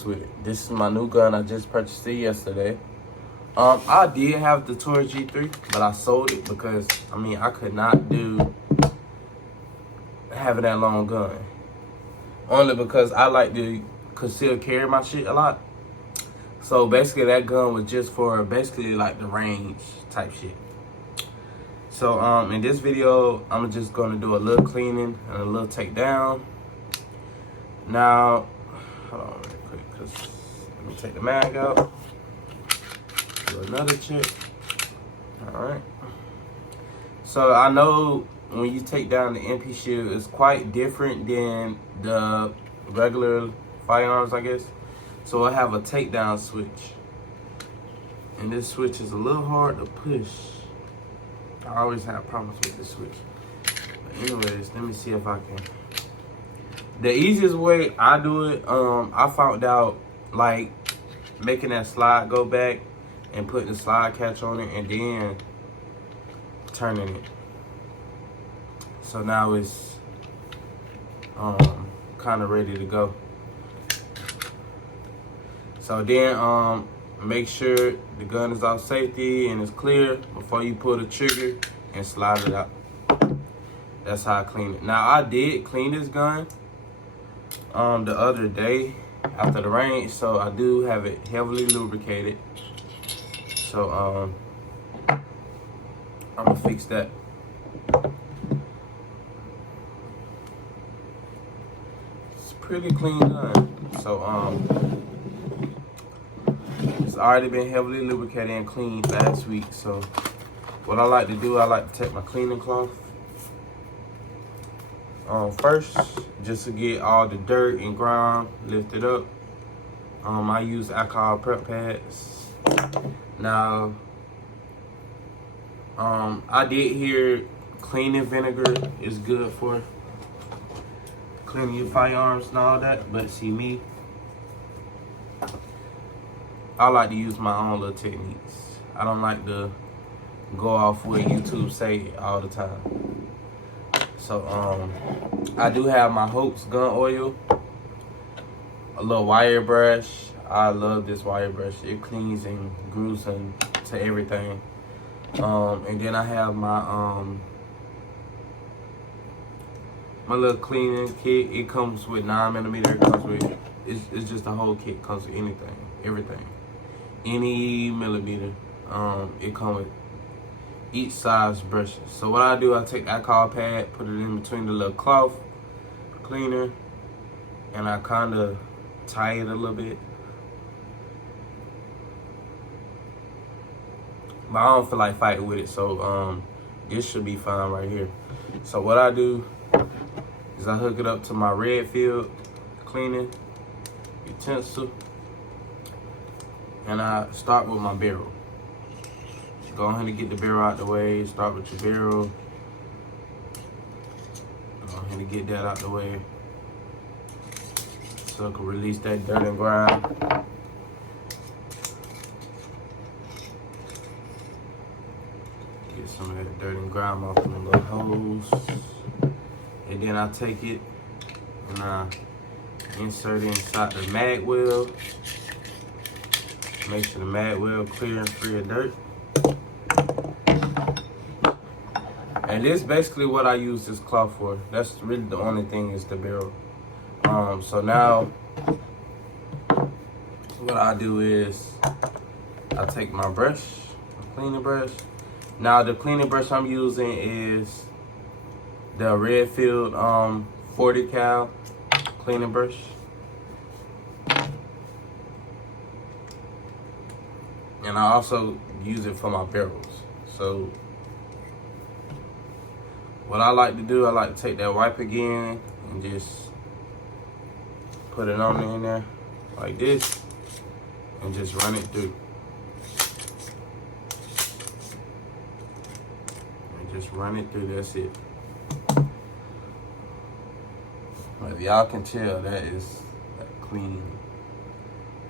with it. This is my new gun. I just purchased it yesterday. I did have the Taurus G3, but I sold it because I could not do having that long gun. Only because I like to conceal carry my shit a lot. So basically that gun was just for basically like the range type shit. So in this video, I'm just gonna do a little cleaning and a little takedown. Now, hold on real quick, cause let me take the mag out. Do another check. All right. So I know when you take down the MP shield, it's quite different than the regular firearms, I guess. So I have a takedown switch, and this switch is a little hard to push. I always have problems with this switch. But anyways, let me see if I can. The easiest way I do it, I found out like making that slide go back and putting the slide catch on it and then turning it. So now it's kind of ready to go. So then make sure the gun is off safety and it's clear before you pull the trigger and slide it out. That's how I clean it. Now I did clean this gun the other day after the range, so I do have it heavily lubricated. So I'm gonna fix that. It's a pretty clean gun. So it's already been heavily lubricated and cleaned last week. So what I like to do, I like to take my cleaning cloth first, just to get all the dirt and grime lifted up. I use alcohol prep pads. Now, I did hear cleaning vinegar is good for cleaning your firearms and all that, but see me, I like to use my own little techniques. I don't like to go off what YouTube say all the time. So I do have my Hopes gun oil, a little wire brush. I love this wire brush. It cleans and grooves to everything. And then I have my my little cleaning kit. It comes with 9mm. It comes with it's just the whole kit. Comes with anything, everything, any millimeter. It comes with each size brushes. So what I do, I take alcohol pad, put it in between the little cloth cleaner, and I kind of tie it a little bit. But I don't feel like fighting with it, so this should be fine right here. So what I do is I hook it up to my Redfield cleaning utensil, and I start with my barrel. Go ahead and get the barrel out the way. Start with your barrel. Go ahead and get that out the way, so I can release that dirt and grime. Get some of that dirt and grime off in the little holes. And then I take it and I insert it inside the mag well. Make sure the mag well clear and free of dirt. And this is basically what I use this cloth for. That's really the only thing is the barrel. So now what I do is I take my brush, my cleaning brush. Now the cleaning brush I'm using is the Redfield 40 cal cleaning brush. And I also use it for my barrels. So what I like to do, I like to take that wipe again and just put it on in there like this and just run it through. And just run it through, that's it. If y'all can tell, that is clean.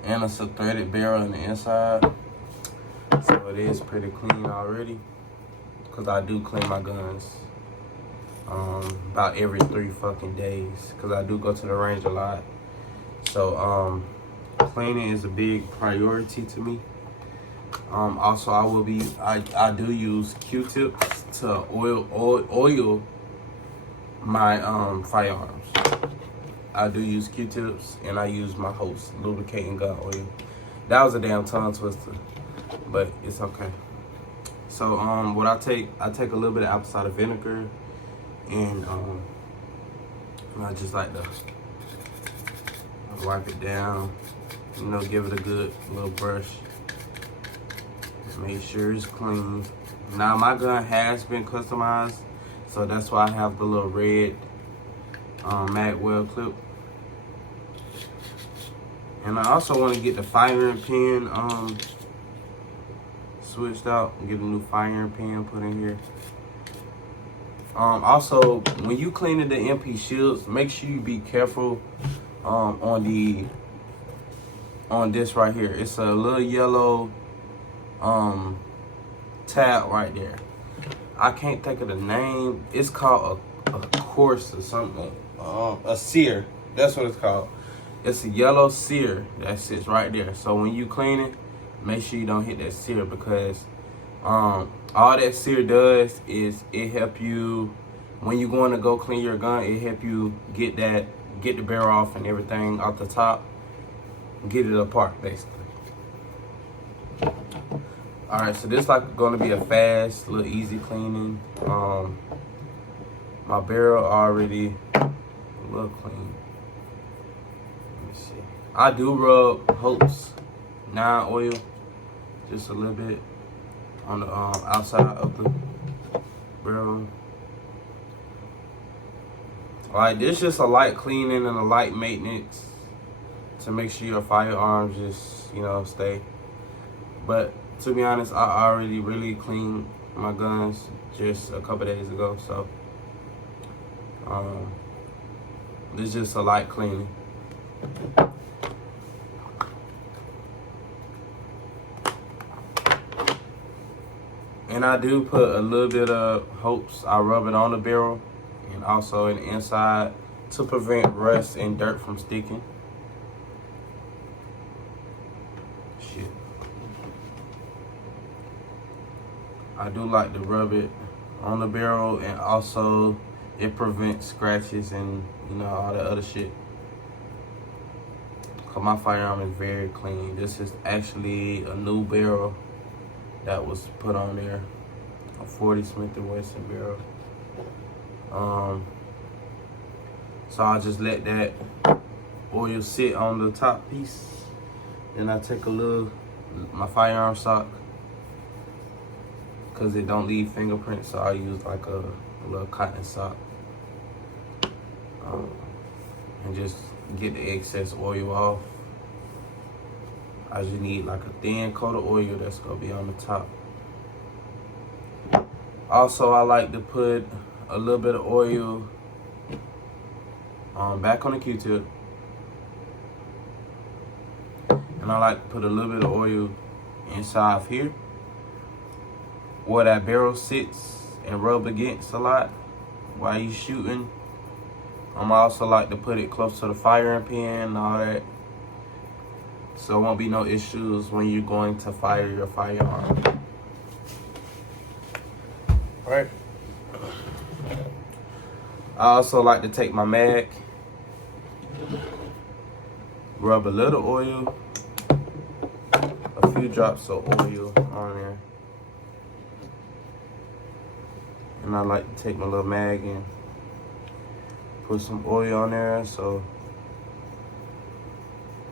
And it's a threaded barrel on the inside. So it is pretty clean already, because I do clean my guns about every 3 fucking days, because I do go to the range a lot. So cleaning is a big priority to me. Also, I do use Q-tips to oil my firearms. I do use Q-tips, and I use my Host lubricating gun oil. That was a damn tongue twister, but it's okay. So what I take a little bit of apple cider vinegar, and I just like to wipe it down, you know, give it a good little brush. Make sure it's clean. Now my gun has been customized, so that's why I have the little red magwell clip. And I also want to get the firing pin switched out and get a new firing pin put in here. Also, when you cleaning the MP shields, make sure you be careful on this right here. It's a little yellow tab right there. I can't think of the name. It's called a course or something. A sear. That's what it's called. It's a yellow sear that sits right there. So when you clean it, make sure you don't hit that sear, because all that sear does is it help you when you're going to go clean your gun. It help you get the barrel off and everything off the top, get it apart basically. All right, so this like going to be a fast, little easy cleaning. My barrel already a little clean. Let me see. I do rub Hope's 9 oil just a little bit on the outside of the barrel. Like, this just a light cleaning and a light maintenance to make sure your firearms just, you know, stay. But to be honest, I already really cleaned my guns just a couple days ago, so this is just a light cleaning. And I do put a little bit of Hopes. I rub it on the barrel and also in the inside to prevent rust and dirt from sticking. Shit. I do like to rub it on the barrel, and also it prevents scratches and, you know, all that other shit. Cause my firearm is very clean. This is actually a new barrel that was put on there, a 40 Smith & Wesson barrel. So I'll just let that oil sit on the top piece. Then I take my firearm sock, cause it don't leave fingerprints, so I use like a little cotton sock, and just get the excess oil off. I just need like a thin coat of oil that's gonna be on the top. Also, I like to put a little bit of oil back on the Q-tip, and I like to put a little bit of oil inside of here where that barrel sits and rub against a lot while you shooting. I also like to put it close to the firing pin and all that, so there won't be no issues when you're going to fire your firearm. All right. I also like to take my mag, rub a little oil, a few drops of oil on there, and I like to take my little mag and put some oil on there so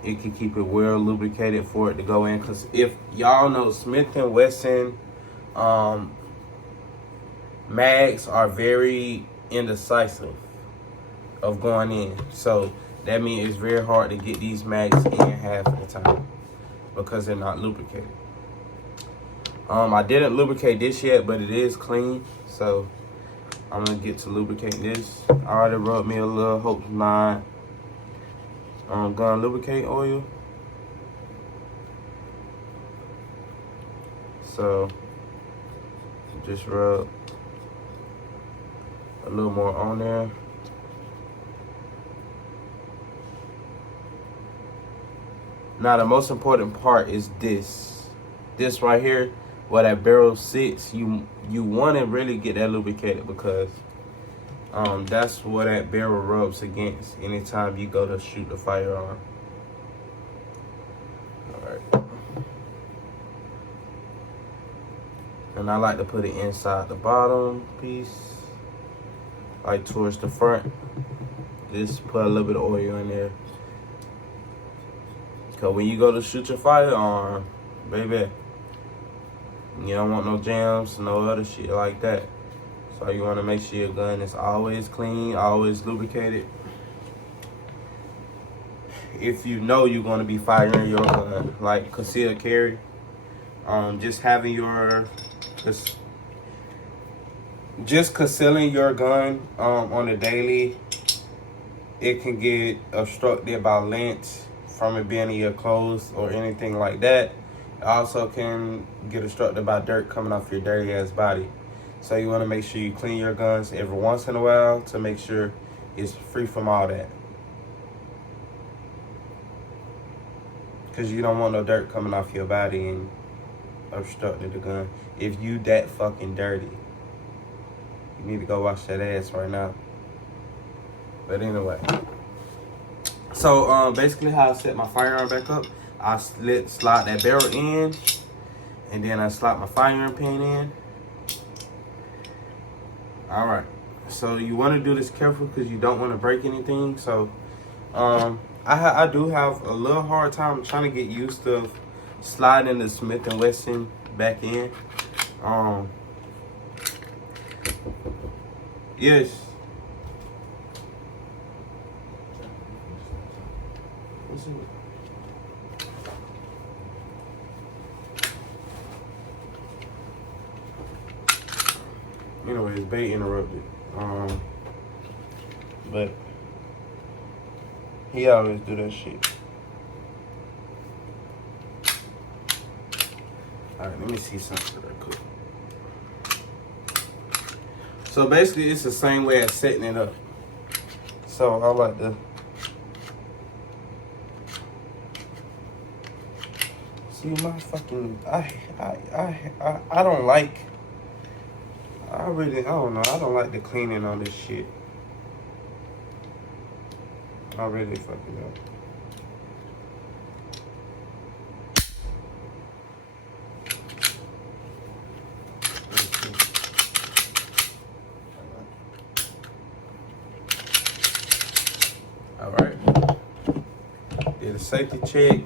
it can keep it well lubricated for it to go in. Because if y'all know, Smith & Wesson mags are very indecisive of going in. So that means it's very hard to get these mags in half of the time because they're not lubricated. I didn't lubricate this yet, but it is clean. So I'm gonna get to lubricating this. I already rubbed me a little Hope's 9 gun lubricate oil. So just rub a little more on there. Now the most important part is this. This right here, where that barrel sits, you want to really get that lubricated because that's what that barrel rubs against anytime you go to shoot the firearm. Alright. And I like to put it inside the bottom piece, like towards the front. Just put a little bit of oil in there. Because when you go to shoot your firearm, baby, you don't want no jams, no other shit like that. So you want to make sure your gun is always clean, always lubricated. If you know you're going to be firing your gun, like concealed carry, just having your, just concealing your gun on the daily, it can get obstructed by lint from it being in your clothes or anything like that. It also can get obstructed by dirt coming off your dirty ass body. So you want to make sure you clean your guns every once in a while to make sure it's free from all that. Because you don't want no dirt coming off your body and obstructing the gun. If you that fucking dirty, you need to go wash that ass right now. But anyway. So basically how I set my firearm back up, I slide that barrel in, and then I slide my firing pin in. Alright, so you want to do this careful because you don't want to break anything. So I do have a little hard time trying to get used to sliding the Smith & Wesson back in. Yes. What's it? Anyways, Bay interrupted. But he always do that shit. Alright, let me see something real quick. So basically it's the same way as setting it up. So I like to see my fucking I don't like, I don't know, I don't like the cleaning on this shit. I really fucking don't. Alright. Did a safety check.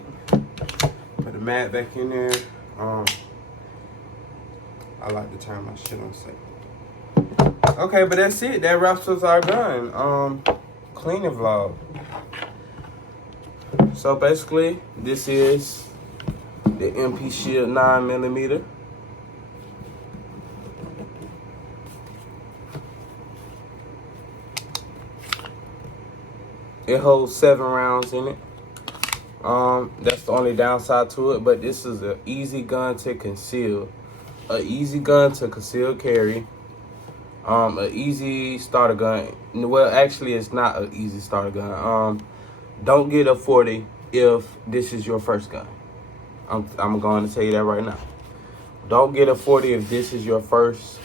Put the mat back in there. I like to turn my shit on safety. Okay, but that's it. That wraps us our gun. Cleaning vlog. So basically, this is the MP Shield 9mm. It holds 7 rounds in it. That's the only downside to it, but this is an easy gun to conceal. An easy gun to conceal carry. An easy starter gun. Well, actually, it's not an easy starter gun. Don't get a 40 if this is your first gun. I'm going to tell you that right now. Don't get a 40 if this is your first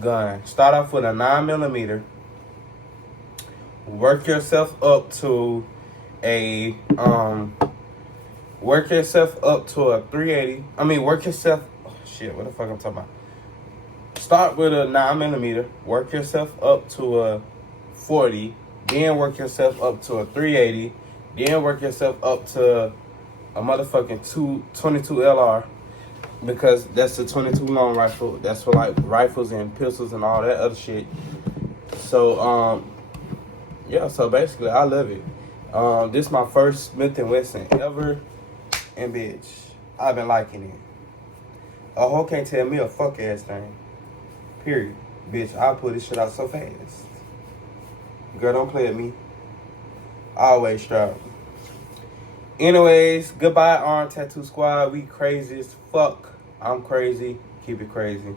gun. Start off with a 9mm. Work yourself up to a 380. I mean, work yourself. Oh shit, what the fuck I'm talking about? Start with a 9mm. Work yourself up to a 40. Then work yourself up to a 380. Then work yourself up to a motherfucking 22 LR. Because that's the 22 long rifle. That's for like rifles and pistols and all that other shit. So, yeah, so basically I love it. This is my first Smith & Wesson ever. And bitch, I've been liking it. A hoe can't tell me a fuck ass thing. Period. Bitch, I'll put this shit out so fast. Girl, don't play with me. Always strap. Anyways, goodbye, Arm Tattoo Squad. We crazy as fuck. I'm crazy. Keep it crazy.